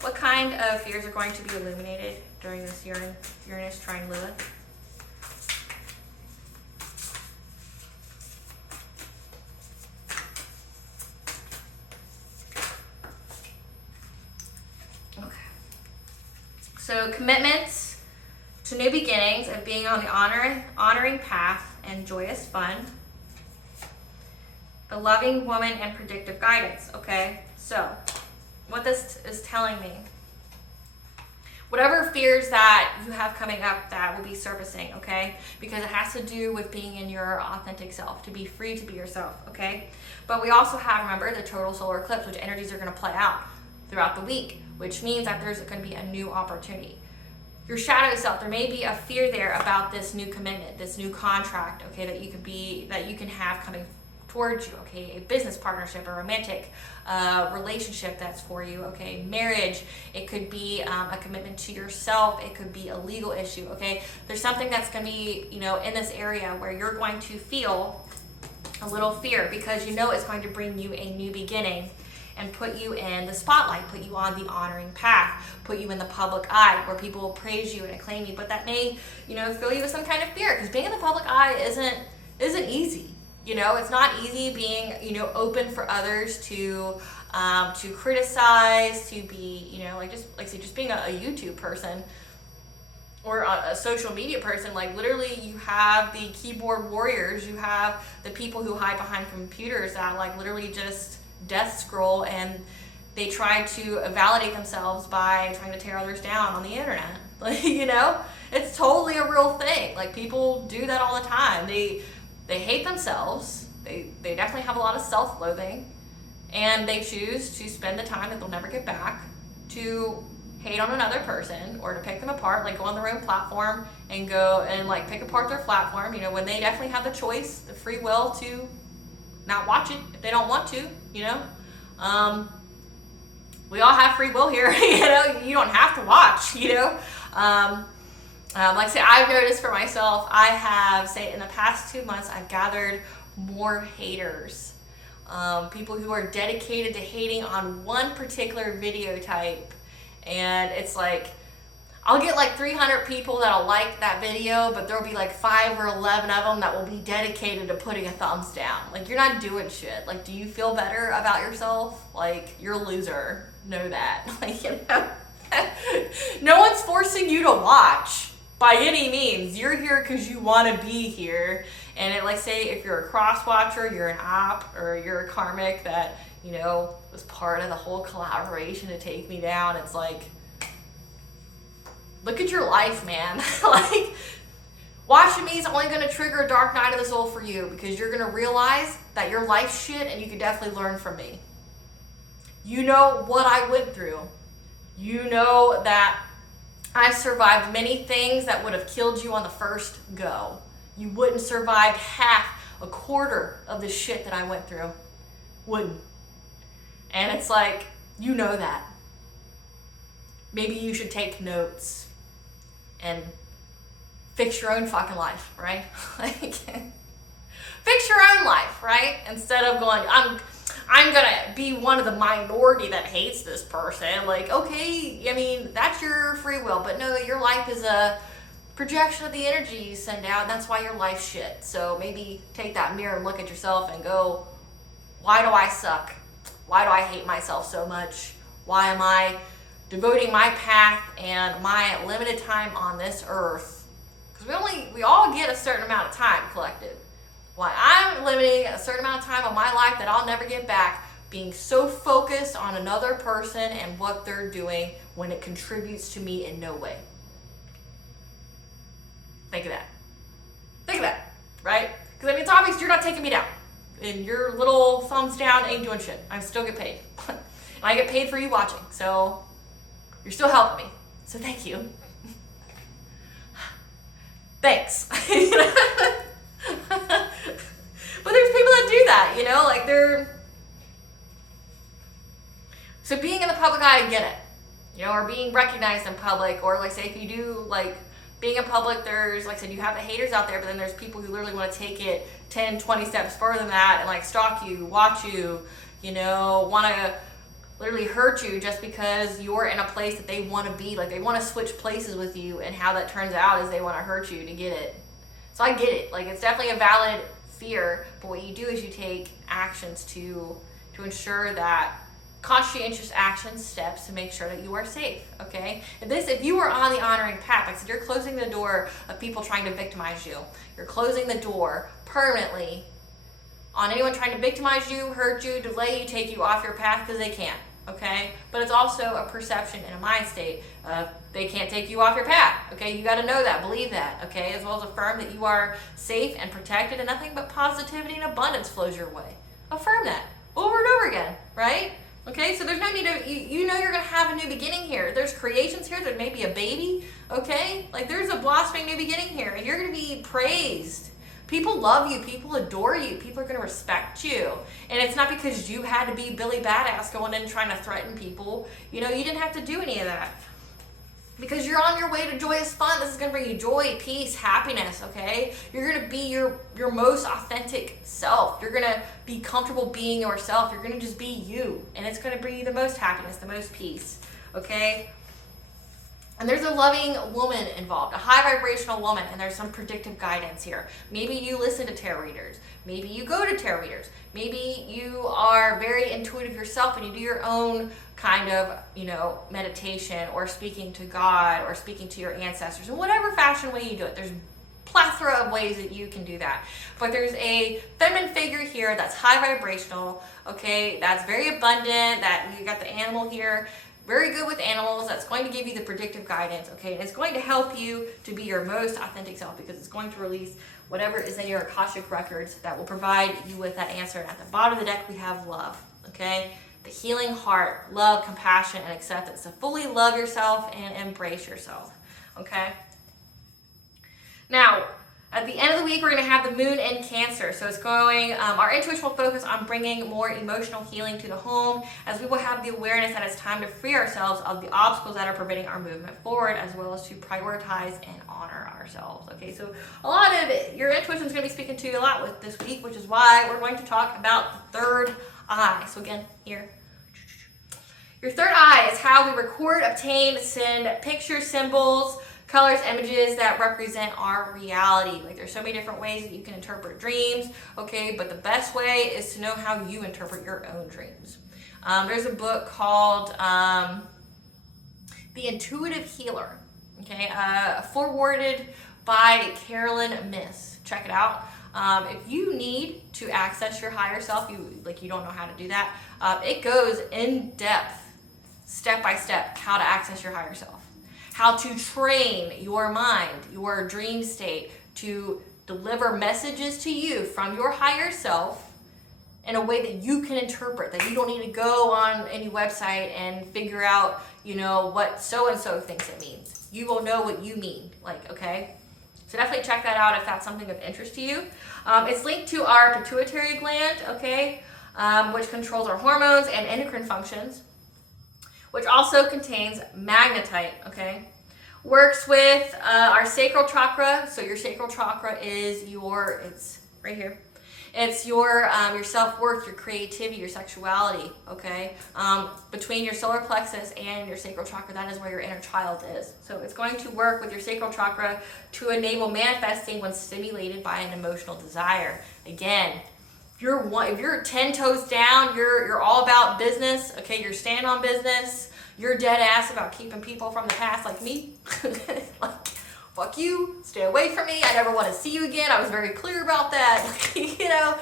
What kind of fears are going to be illuminated during this Uranus trine Lilith? So commitments to new beginnings of being on the honoring path and joyous fun. The loving woman and predictive guidance, okay? So what this is telling me, whatever fears that you have coming up, that will be surfacing, okay? Because it has to do with being in your authentic self, to be free to be yourself, okay? But we also have, remember, the total solar eclipse, which energies are going to play out throughout the week, which means that there's going to be a new opportunity. Your shadow self, there may be a fear there about this new commitment, this new contract, okay, that you can have coming towards you, okay? A business partnership, a romantic relationship that's for you, okay? Marriage, it could be a commitment to yourself, it could be a legal issue, okay? There's something that's going to be, you know, in this area where you're going to feel a little fear because you know it's going to bring you a new beginning and put you in the spotlight, put you on the honoring path, put you in the public eye where people will praise you and acclaim you. But that may, you know, fill you with some kind of fear because being in the public eye isn't easy. You know, it's not easy being, you know, open for others to criticize, to be, you know, just being a YouTube person or a social media person. Like literally you have the keyboard warriors, you have the people who hide behind computers that like literally just death scroll, and they try to validate themselves by trying to tear others down on the internet. Like, you know, it's totally a real thing. Like people do that all the time. They hate themselves. They definitely have a lot of self-loathing, and they choose to spend the time that they'll never get back to hate on another person or to pick them apart, like go on their own platform and go and like pick apart their platform, you know, when they definitely have the choice, the free will to not watch it if they don't want to, you know. We all have free will here, you know, you don't have to watch, you know. Like I say, I've noticed for myself, I have, say in the past 2 months, I've gathered more haters. People who are dedicated to hating on one particular video type. And it's like, I'll get like 300 people that'll like that video, but there'll be like 5 or 11 of them that will be dedicated to putting a thumbs down. Like, you're not doing shit. Like, do you feel better about yourself? Like, you're a loser. Know that. Like, you know, no one's forcing you to watch by any means. You're here because you want to be here. And it, like, say if you're a cross watcher, you're an op, or you're a karmic that, you know, was part of the whole collaboration to take me down. It's like, look at your life, man. Like, watching me is only going to trigger a dark night of the soul for you because you're going to realize that your life's shit and you can definitely learn from me. You know what I went through. You know that I survived many things that would have killed you on the first go. You wouldn't survive half, a quarter of the shit that I went through. Wouldn't. And it's like, you know that. Maybe you should take notes and fix your own fucking life, right? Like, fix your own life, right? Instead of going, I'm gonna be one of the minority that hates this person. Like, okay, I mean, that's your free will, but no, your life is a projection of the energy you send out, and that's why your life's shit. So maybe take that mirror and look at yourself and go, why do I suck? Why do I hate myself so much? Why am I devoting my path and my limited time on this earth? Because we all get a certain amount of time, collective. Why I'm limiting a certain amount of time of my life that I'll never get back, being so focused on another person and what they're doing when it contributes to me in no way. Think of that. Think of that, right? Because I mean, it's obvious you're not taking me down. And your little thumbs down ain't doing shit. I still get paid. And I get paid for you watching. So you're still helping me. So thank you. Thanks. But there's people that do that, you know, like so being in the public eye, I get it, you know, or being recognized in public, or like say if you do like being in public, there's, like I said, you have the haters out there, but then there's people who literally want to take it 10, 20 steps further than that and like stalk you, watch you, you know, want to literally hurt you just because you're in a place that they want to be. Like they want to switch places with you, and how that turns out is they want to hurt you to get it. So I get it. Like, it's definitely a valid fear, but what you do is you take actions to ensure that conscientious action steps to make sure that you are safe, okay? If you are on the honoring path, like I said, you're closing the door of people trying to victimize you. You're closing the door permanently on anyone trying to victimize you, hurt you, delay you, take you off your path, because they can't, okay? But it's also a perception and a mind state of they can't take you off your path, okay? You got to know that, believe that, okay? As well as affirm that you are safe and protected and nothing but positivity and abundance flows your way. Affirm that over and over again, right? Okay, so there's no need to, you know you're going to have a new beginning here. There's creations here. There may be a baby, okay? Like there's a blossoming new beginning here, and you're going to be praised People love you. People adore you. People are going to respect you. And it's not because you had to be Billy Badass going in trying to threaten people. You know, you didn't have to do any of that. Because you're on your way to joyous fun. This is going to bring you joy, peace, happiness, okay? You're going to be your most authentic self. You're going to be comfortable being yourself. You're going to just be you. And it's going to bring you the most happiness, the most peace, okay? And there's a loving woman involved, a high vibrational woman, and there's some predictive guidance here. Maybe you listen to tarot readers. Maybe you go to tarot readers. Maybe you are very intuitive yourself and you do your own kind of, you know, meditation or speaking to God or speaking to your ancestors in whatever fashion way you do it. There's plethora of ways that you can do that. But there's a feminine figure here that's high vibrational, okay, that's very abundant, that you got the animal here. Very good with animals. That's going to give you the predictive guidance, okay? And it's going to help you to be your most authentic self because it's going to release whatever is in your Akashic records that will provide you with that answer. And at the bottom of the deck, we have love, okay? The healing heart, love, compassion, and acceptance. To fully love yourself and embrace yourself, okay? Now, at the end of the week, we're going to have the moon in Cancer. So it's going, our intuition will focus on bringing more emotional healing to the home, as we will have the awareness that it's time to free ourselves of the obstacles that are preventing our movement forward, as well as to prioritize and honor ourselves. Okay, so a lot of your intuition is going to be speaking to you a lot with this week, which is why we're going to talk about the third eye. So again, here. Your third eye is how we record, obtain, send pictures, symbols, colors, images that represent our reality. Like there's so many different ways that you can interpret dreams, okay, but the best way is to know how you interpret your own dreams. There's a book called The Intuitive Healer, okay, forwarded by Carolyn Miss. Check it out. If you need to access your higher self, you don't know how to do that, it goes in depth, step by step, how to access your higher self. How to train your mind, your dream state, to deliver messages to you from your higher self in a way that you can interpret, that you don't need to go on any website and figure out, you know, what so-and-so thinks it means. You will know what you mean, okay? So definitely check that out if that's something of interest to you. It's linked to our pituitary gland, okay, which controls our hormones and endocrine functions, which also contains magnetite, okay? Works with our sacral chakra. So your sacral chakra is it's right here. It's your self-worth, your creativity, your sexuality, okay? Between your solar plexus and your sacral chakra, that is where your inner child is. So it's going to work with your sacral chakra to enable manifesting when stimulated by an emotional desire. Again, if you're 10 toes down, you're all about business, okay? You're standing on business. You're dead ass about keeping people from the past like me. Like, fuck you, stay away from me. I never want to see you again. I was very clear about that. You know,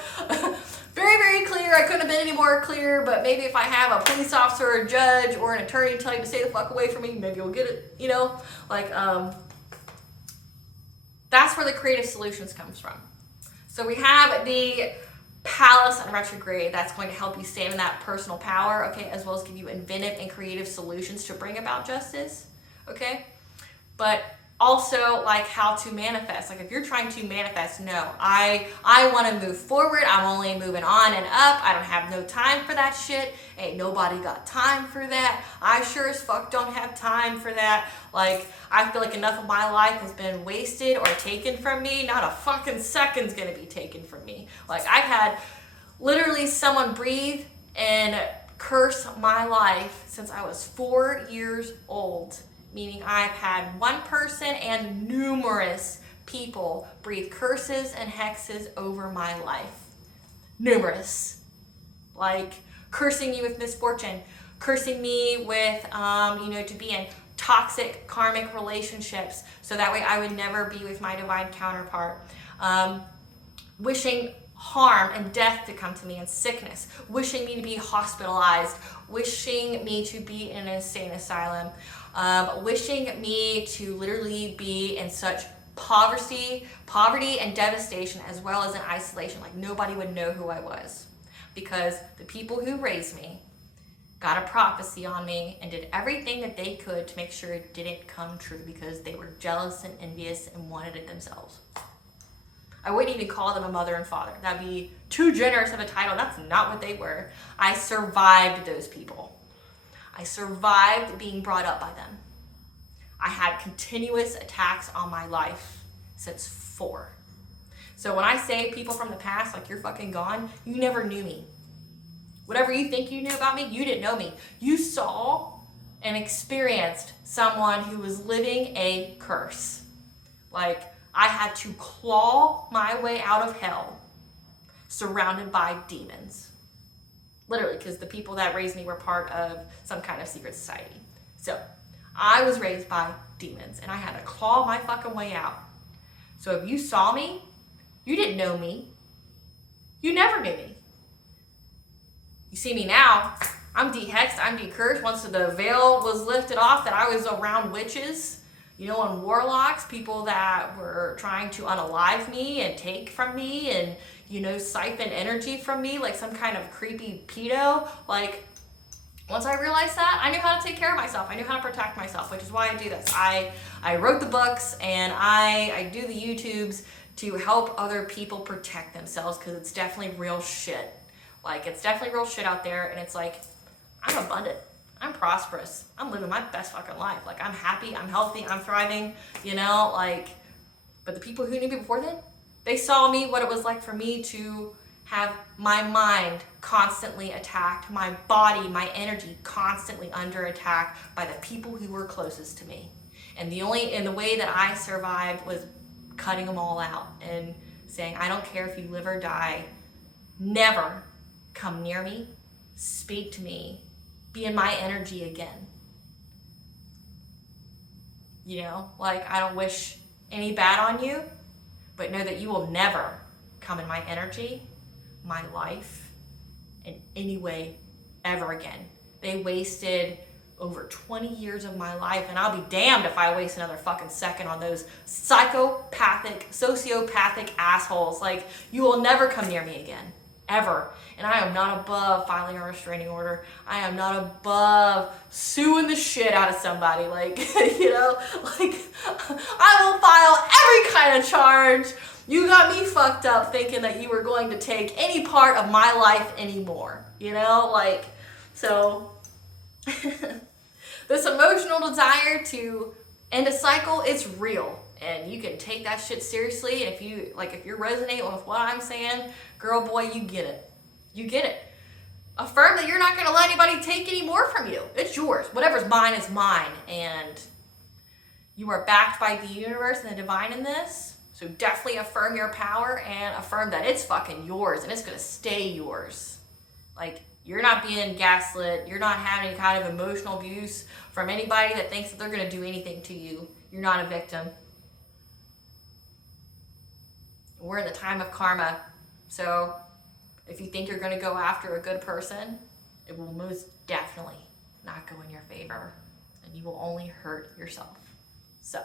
very, very clear. I couldn't have been any more clear, but maybe if I have a police officer or a judge or an attorney tell you to stay the fuck away from me, maybe you'll get it, you know? Like, that's where the creative solutions comes from. So we have the Palace and retrograde. That's going to help you stand in that personal power, okay, as well as give you inventive and creative solutions to bring about justice, okay? But also like how to manifest. Like if you're trying to manifest, no, I want to move forward. I'm only moving on and up. I don't have no time for that shit. Ain't nobody got time for that. I sure as fuck don't have time for that. Like I feel like enough of my life has been wasted or taken from me. Not a fucking second's gonna be taken from me. Like I've had literally someone breathe and curse my life since I was 4 years old. Meaning I've had one person and numerous people breathe curses and hexes over my life. Numerous. Like cursing me with misfortune, cursing me with, to be in toxic karmic relationships so that way I would never be with my divine counterpart. Wishing harm and death to come to me and sickness, wishing me to be hospitalized, wishing me to be in an insane asylum, wishing me to literally be in such poverty and devastation, as well as in isolation, like nobody would know who I was, because the people who raised me got a prophecy on me and did everything that they could to make sure it didn't come true, because they were jealous and envious and wanted it themselves. I wouldn't even call them a mother and father. That'd be too generous of a title. That's not what they were. I survived those people. I survived being brought up by them. I had continuous attacks on my life since 4. So when I say people from the past, like, you're fucking gone, you never knew me. Whatever you think you knew about me, you didn't know me. You saw and experienced someone who was living a curse. Like, I had to claw my way out of hell, surrounded by demons. Literally, because the people that raised me were part of some kind of secret society. So, I was raised by demons, and I had to claw my fucking way out. So if you saw me, you didn't know me. You never knew me. You see me now, I'm de-hexed, I'm de-cursed. Once the veil was lifted off, that I was around witches, and warlocks, people that were trying to unalive me and take from me and, siphon energy from me like some kind of creepy pedo. Like, once I realized that, I knew how to take care of myself. I knew how to protect myself, which is why I do this. I wrote the books and I do the YouTubes to help other people protect themselves, because it's definitely real shit. Like, it's definitely real shit out there, and it's like, I'm abundant. I'm prosperous. I'm living my best fucking life. Like, I'm happy, I'm healthy, I'm thriving, but the people who knew me before then, they saw me, what it was like for me to have my mind constantly attacked, my body, my energy constantly under attack by the people who were closest to me. And the way that I survived was cutting them all out and saying, I don't care if you live or die, never come near me, speak to me, be in my energy again. I don't wish any bad on you, but know that you will never come in my energy, my life, in any way ever again. They wasted over 20 years of my life, and I'll be damned if I waste another fucking second on those psychopathic, sociopathic assholes. Like, you will never come near me again. Ever. And I am not above filing a restraining order. I am not above suing the shit out of somebody. I will file every kind of charge. You got me fucked up thinking that you were going to take any part of my life anymore. So this emotional desire to end a cycle is real. And you can take that shit seriously. And if you're resonating with what I'm saying, girl, boy, you get it. You get it. Affirm that you're not going to let anybody take any more from you. It's yours. Whatever's mine is mine. And you are backed by the universe and the divine in this. So definitely affirm your power and affirm that it's fucking yours and it's going to stay yours. You're not being gaslit. You're not having any kind of emotional abuse from anybody that thinks that they're going to do anything to you. You're not a victim. We're in the time of karma. So if you think you're going to go after a good person, it will most definitely not go in your favor. And you will only hurt yourself. So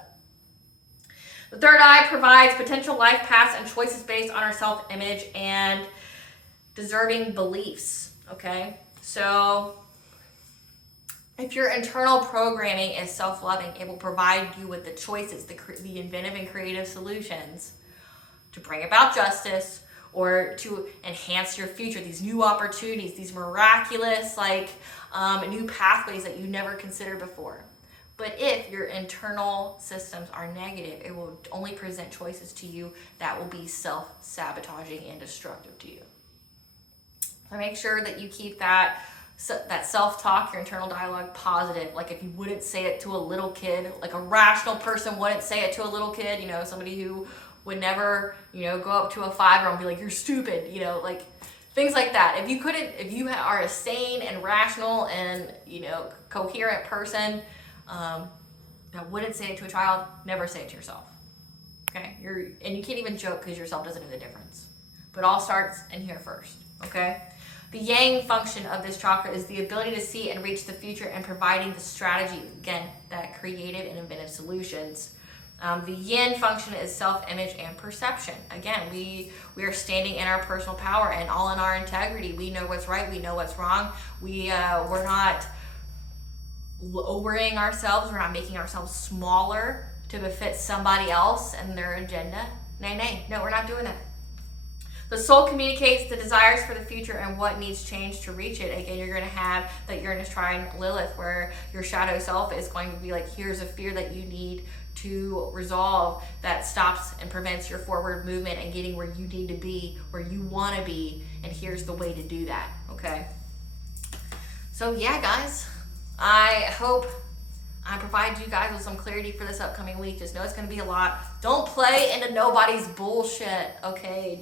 the third eye provides potential life paths and choices based on our self-image and deserving beliefs. Okay? So if your internal programming is self-loving, it will provide you with the choices, the inventive and creative solutions to bring about justice or to enhance your future, these new opportunities, these miraculous, new pathways that you never considered before. But if your internal systems are negative, it will only present choices to you that will be self-sabotaging and destructive to you. So make sure that you keep that self-talk, your internal dialogue, positive. If you wouldn't say it to a little kid, a rational person wouldn't say it to a little kid, somebody who would never, go up to a 5-year-old and be like, you're stupid, things like that. If you are a sane and rational and, coherent person that wouldn't say it to a child, never say it to yourself. Okay? And you can't even joke because yourself doesn't know the difference. But it all starts in here first. Okay? The yang function of this chakra is the ability to see and reach the future and providing the strategy, again, that creative and inventive solutions. The yin function is self-image and perception. Again, we are standing in our personal power and all in our integrity. We know what's right. We know what's wrong. We're not lowering ourselves. We're not making ourselves smaller to befit somebody else and their agenda. Nay, nay. No, we're not doing that. The soul communicates the desires for the future and what needs change to reach it. Again, you're going to have that Uranus trine Lilith, where your shadow self is going to be like, here's a fear that you need to resolve that stops and prevents your forward movement and getting where you need to be, where you want to be, and here's the way to do that, okay? So yeah, guys, I hope I provide you guys with some clarity for this upcoming week. Just know it's going to be a lot. Don't play into nobody's bullshit, okay?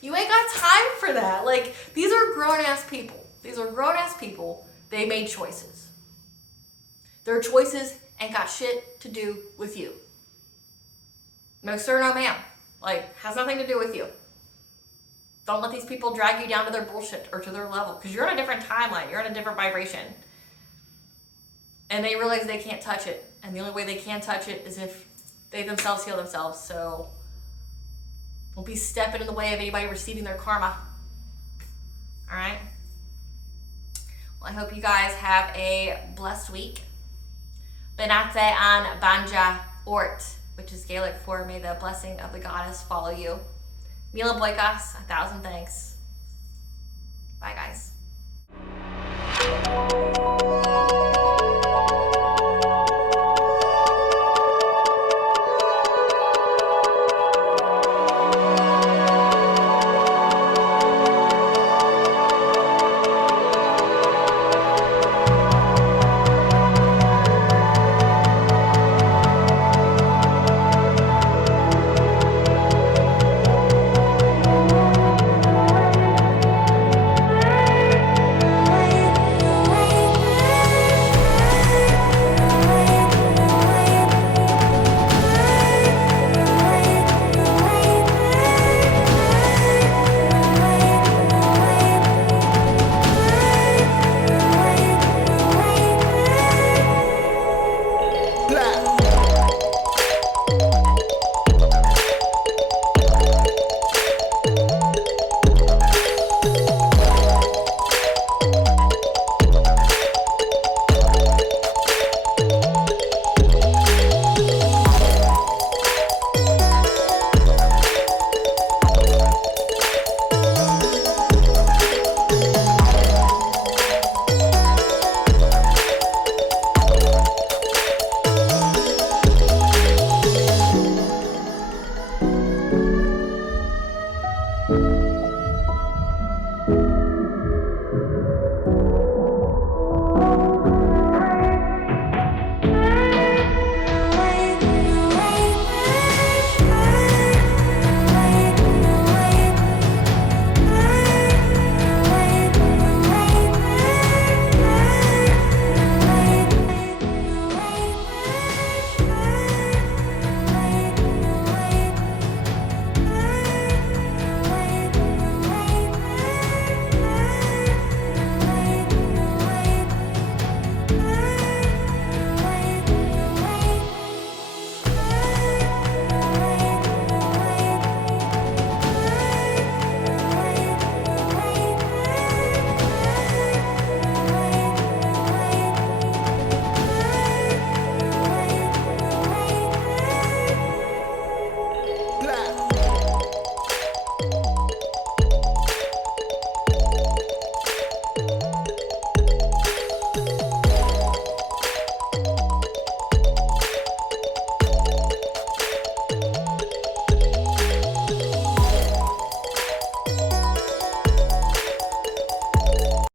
You ain't got time for that. Like, these are grown-ass people. These are grown-ass people. They made choices. Their choices ain't got shit to do with you. No sir, no ma'am. Like, has nothing to do with you. Don't let these people drag you down to their bullshit or to their level, because you're on a different timeline. You're on a different vibration. And they realize they can't touch it. And the only way they can touch it is if they themselves heal themselves. So don't be stepping in the way of anybody receiving their karma. All right? Well, I hope you guys have a blessed week. Benate an Banja Ort, which is Gaelic for may the blessing of the goddess follow you. Mila Boikas, 1,000 thanks. Bye, guys.